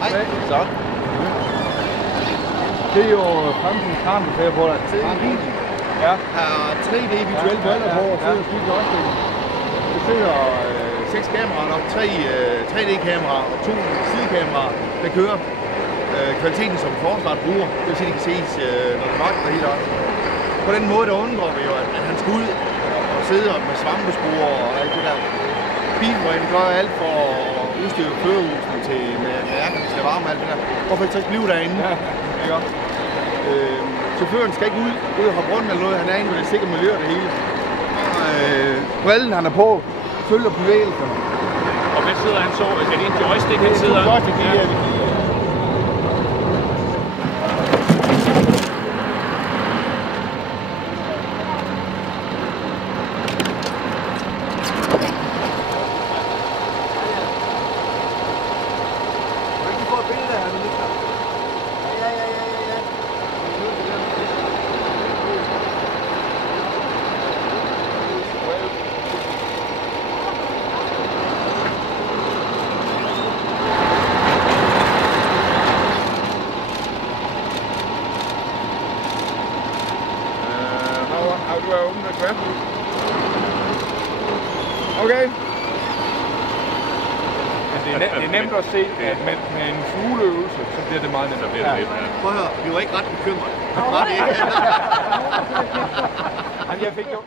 Hej. Så. Det er jo fremtidens kamp på dig. Ja. Her er 3D virtuelle briller på og sidder og skifter opstilling. Der sidder 6 kameraer op, 3 3D-kameraer og 2 sidekameraer, der kører kvaliteten, som forsvaret bruger. Det vil sige, at de kan ses, når det er mørkt og helt op. På den måde, der undgår vi jo, at han skal ud og sidde med svampespor og alt det der. Bilbrønd gør alt for at udstyre førerhusen til med mærker, der skal varme og alt det der. Hvorfor ikke så ikke blive derinde? Ja. Ikke? Chaufføren skal ikke ud og hoppe rundt eller noget. Han er inde med det sikre miljø og det hele. Brillen han er på, følger bevægelsen. Og hvad sidder han så? Er det en joystick, han sidder? Det er en joystick, ja. How do I open the trap? Okay. Men det er nemt at se, at med en fugleøvelse, så bliver det meget nemt at vælge. Prøv at høre, vi var ikke ret bekymret. Jeg fik jo